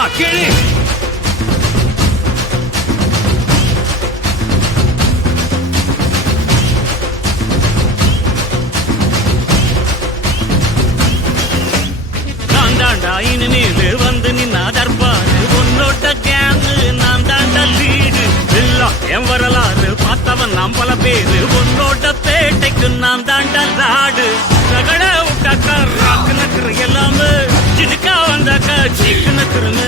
சும்மா கிழி. நான் தாண்டா இனிமேல் வந்து நின்னா தர்பாரு, உன்னோட கேங்கு நான் தாண்டா லீடு. எல்லாம் என் வரலாறு பார்த்தவன் நாம் பல பேரு, உன்னோட பேட்டைக்கு நான் தாண்டா ராடு. ரகட விட்டாக்கா ராக்கு நக்குறு எல்லாமே, சினுக்கா வந்தாக்கா சீக்கு நக்குறுங்க.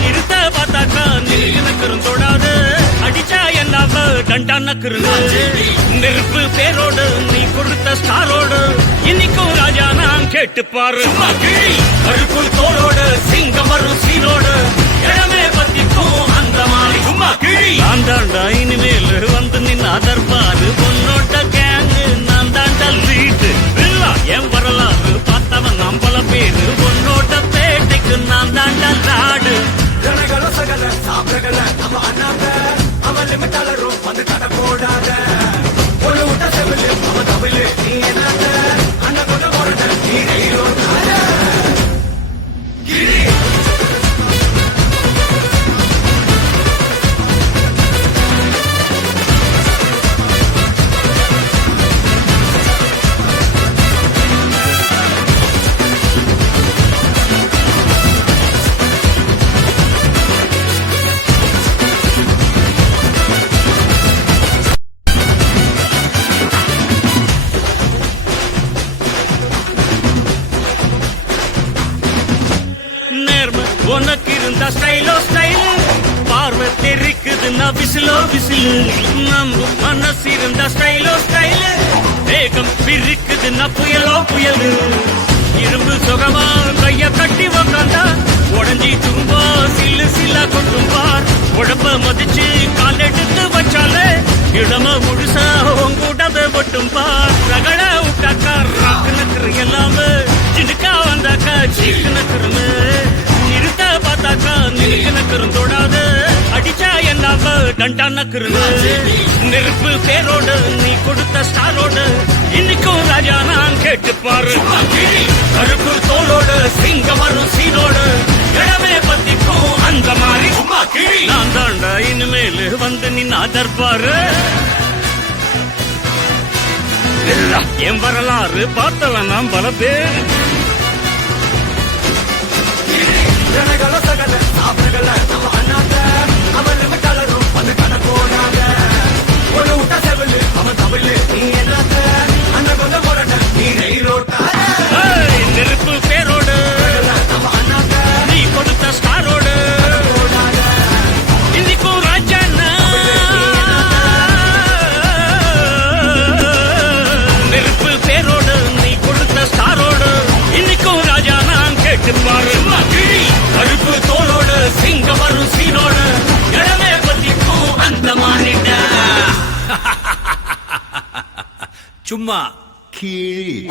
நிறுத்த பார்த்தாக்கா நிறுக்கு நக்குறும் தொடாது, அடிச்சா எல்லாம் டண்டா நக்குறுங்க. நெருப்பு பேரோடு நீ கொடுத்த ஸ்டாரோடு இன்னைக்கும் ராஜா நான் கேட்டு பாரு. கருப்புள் தோளோடு சிங்கம் வரும் சீரோடு இடமே பத்திக்கும் அந்த மாதிரி சும்மா கிழி. நான் தாண்டா இனிமேல் வந்து நின்னா தர்பாரு, பொன்னோட்ட கேங்கு நான் தாண்டா லீடு. என் வரலாறு பார்த்தவன் நாம் பல பேரு, பொன்னோட்ட பேட்டைக்கு நான் தாண்டா நாடு. கனகள சகல சாப்பிடல நம்ம அண்ணாங்க, அவன் லிமிட்டாளரும் வந்து கடை போடாத. ஒரு விட்ட செவிலு அவன் தவிலு நீ என்னாங்க, அண்ணன் கொண்டு போறத நீ ரயிலோட கிரி. உனக்கு இருந்த ஸ்டைலோ ஸ்டைலு, பார்வை தெரிக்குதுன்னா விசிலோ விசிலு. நம்ம மனசு இருந்த ஸ்டைலோ ஸ்டைலு, வேகம் பிரிக்குதுன்னா புயலோ புயலு. இரும்பு சுகமா கைய கட்டி உக்காந்தா உடஞ்சி துரும்பா சில்லு சில்லா கொட்டும் பார். உடம்ப மதிச்சு கால் எடுத்து வச்சாலே இடம முழுசா உங்கூடத ஒட்டும் பார். ரகட விட்டாக்கா ராக்கு நக்குறு எல்லாமே, சினுக்கா வந்தாக்கா சீக்கு நக்குறுமே. நிறுத்த பார்த்தாக்கா நிறுக்கு நக்குறும் தொடாது, அடிச்சா எல்லாம் டண்டா நக்குறுங்க. நெருப்பு பேரோடு நீ கொடுத்த ஸ்டாரோடு இன்னைக்கும் ராஜா நான் கேட்டு பாரு. கருப்பு தோளோடு சிங்கம் வரும் சீனோடு இடமே பத்திக்கும் அந்த மாதிரி சும்மா கிழி. நான் தாண்டா இனிமேல் வந்து நின்னா தர்பாரு, என் வரலாறு பார்த்தவன் நாம் பல பேர். கனகள சகல சாப்பிடல நம்ம அண்ணாங்க, அவன் லிமிட்டாளரும் வந்து கடை போடாத. ஒரு விட்ட செவிலு அவன் தவிலு நீ என்னாங்க, அண்ணன் கொண்டு போறத நீ ரயிலோட நெருப்பு பேரோடு நம்ம அண்ணாங்க, நீ கொடுத்த ஸ்டாரோடு இன்னைக்கும் ராஜா. நெருப்பு பேரோடு நீ கொடுத்த ஸ்டாரோடு இன்னைக்கும் ராஜா நான் கேட்டு பாரு. கருப்பு தோளோடு சிங்கம் வரும் சீனோடு இடமே பத்திக்கும் அந்த மாறிட்ட சும்மா கீழ்.